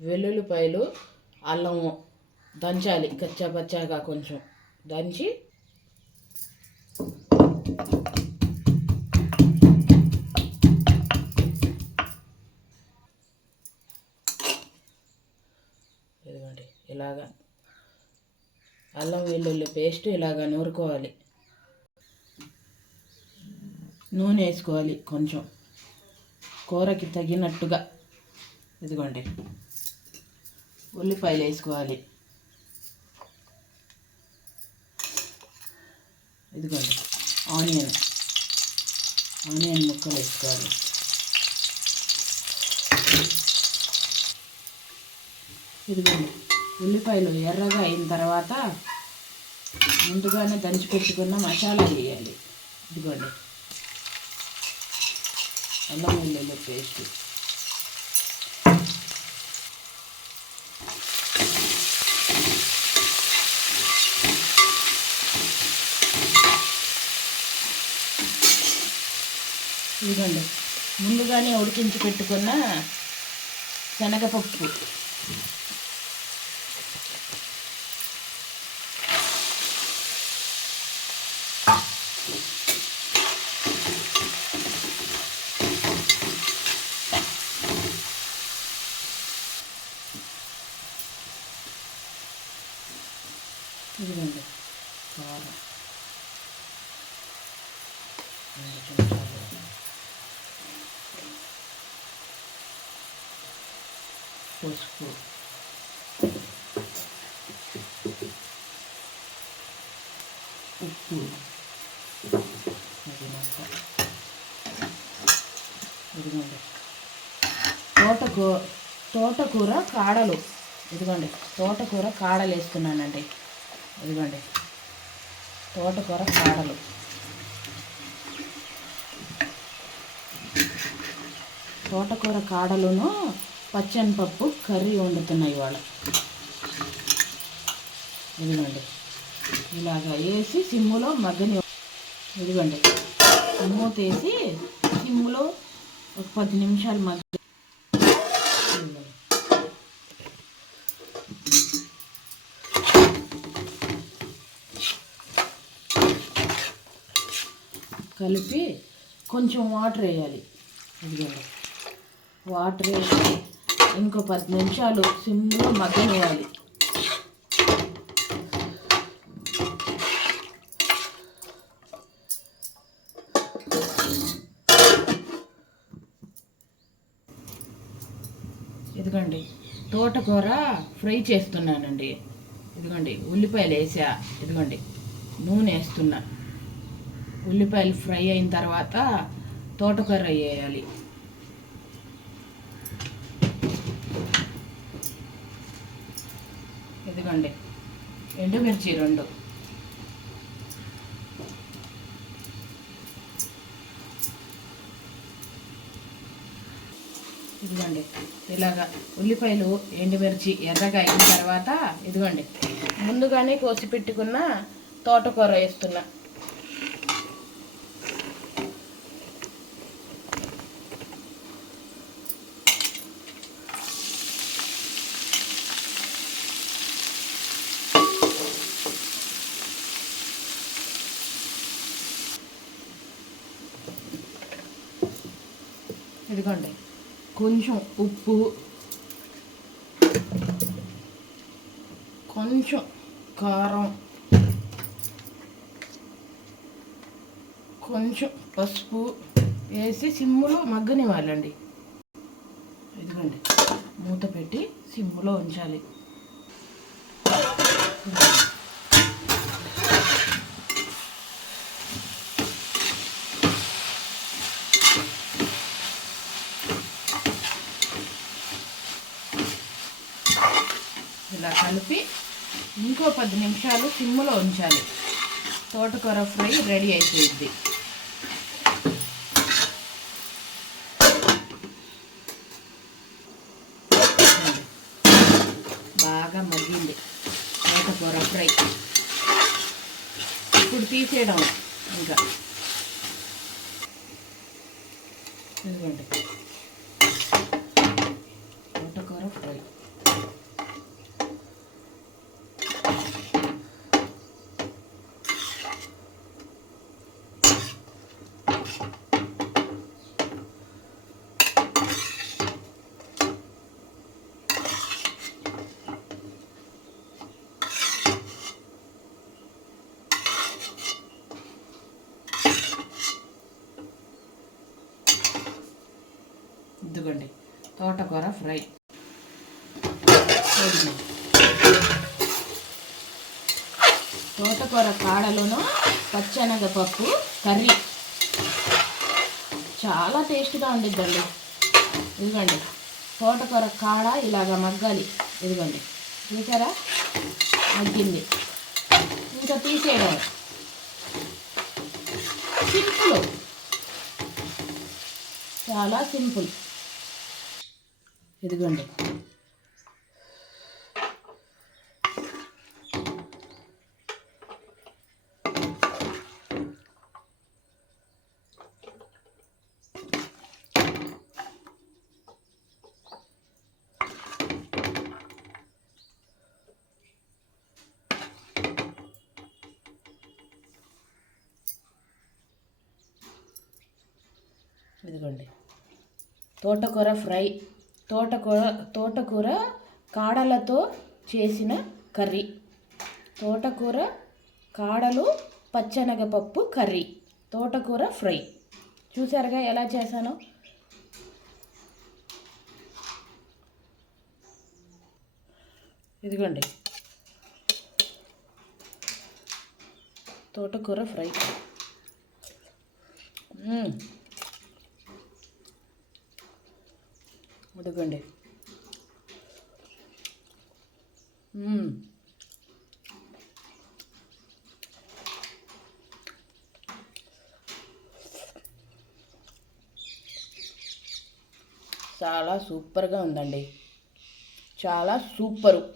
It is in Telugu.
వెల్లుల్లిపాయలు అల్లము దంచాలి. కచ్చా పచ్చాగా కొంచెం దంచి ఇదిగోండి ఇలాగా అల్లం వెల్లుల్లి పేస్ట్ ఇలాగా నూరుకోవాలి. నూనె వేసుకోవాలి కొంచెం. కూరకి తగినట్టుగా. ఇదిగోండి. ఉల్లిపాయలు వేసుకోవాలి ఇదిగోండి ఆనియన్. ఆనియన్ ముక్కలు వేసుకోవాలి. ఇదిగోండి ఉల్లిపాయలు ఎర్రగా అయిన తర్వాత ముందుగానే దంచి పెట్టుకున్న మసాలా వేయాలి. ఇదిగోండి అల్లం వెల్లుల్లి పేస్ట్. ఇదిగోండి. ముందుగానే ఉడికించి పెట్టుకున్న శనగపప్పు. ఇదిగోండి. కారం రెండు చెంచాలు పసుపు ఉప్పు ఇదిగోండి తోటకూర తోటకూర కాడలు. ఇదిగోండి తోటకూర కాడలు వేసుకున్నానండి ఇదిగోండి తోటకూర కాడలు. తోటకూర కాడలును పచ్చని పప్పు కర్రీ వండుతున్నాయి ఇవాళ. ఇదిగోండి. ఇలాగా వేసి సిమ్ములో మగ్గని ఇదిగోండి. మూత వేసి సిమ్ములో ఒక పది నిమిషాలు మగ్గ కలిపి కొంచెం వాటర్ వేయాలి. ఇదిగోండి. వాటర్ వేసి ఇంకో పది నిమిషాలు సిమ్లో మగ్గనివ్వాలి ఇదిగోండి తోటకూర ఫ్రై చేస్తున్నానండి. ఇదిగోండి ఉల్లిపాయలు వేసా. ఇదిగోండి నూనె వేస్తున్నా. ఉల్లిపాయలు ఫ్రై అయిన తర్వాత తోటకూర వేయాలి. ఇదిగోండి. ఎండుమిర్చి రెండు. ఇదిగోండి. ఇలాగా ఉల్లిపాయలు ఎండుమిర్చి ఎర్రగా అయిన తర్వాత ఇదిగోండి. ముందుగానే కోసి పెట్టుకున్న తోటకూర వేస్తున్నా. ఇదిగోండి. కొంచెం ఉప్పు. కొంచెం కారం. కొంచెం పసుపు వేసి సిమ్ములో మగ్గనివ్వాలండి. ఇదిగోండి. మూత పెట్టి సిమ్ములో ఉంచాలి. కలిపి ఇంకో పది నిమిషాలు సిమ్ములో ఉంచాలి. తోటకూర ఫ్రై రెడీ అయిపోయింది. బాగా మగ్గింది తోటకూర ఫ్రై. ఇప్పుడు తీసేయడం ఇంకా. ఇదిగోండి తోటకూర ఫ్రై తోటకూర ఫ్రై. తోటకూర కాడలోనూ పచ్చనగపప్పు కర్రీ. చాలా టేస్ట్గా ఉండిద్దండి. ఇదిగోండి తోటకూర కాడ ఇలాగ మగ్గాలి. ఇదిగోండి చూసారా? మగ్గింది. ఇంకా తీసేయడం. సింపుల్. చాలా సింపుల్. ఇదిగోండి. ఇదిగోండి. తోటకూర ఫ్రై తోటకూర తోటకూర కాడలతో చేసిన కర్రీ. తోటకూర కాడలు పచ్చనగపప్పు కర్రీ. తోటకూర ఫ్రై. చూసారుగా ఎలా చేశాను? ఇదిగోండి. తోటకూర ఫ్రై. మ్మ్. చాలా సూపర్గా ఉందండి. చాలా సూపరు.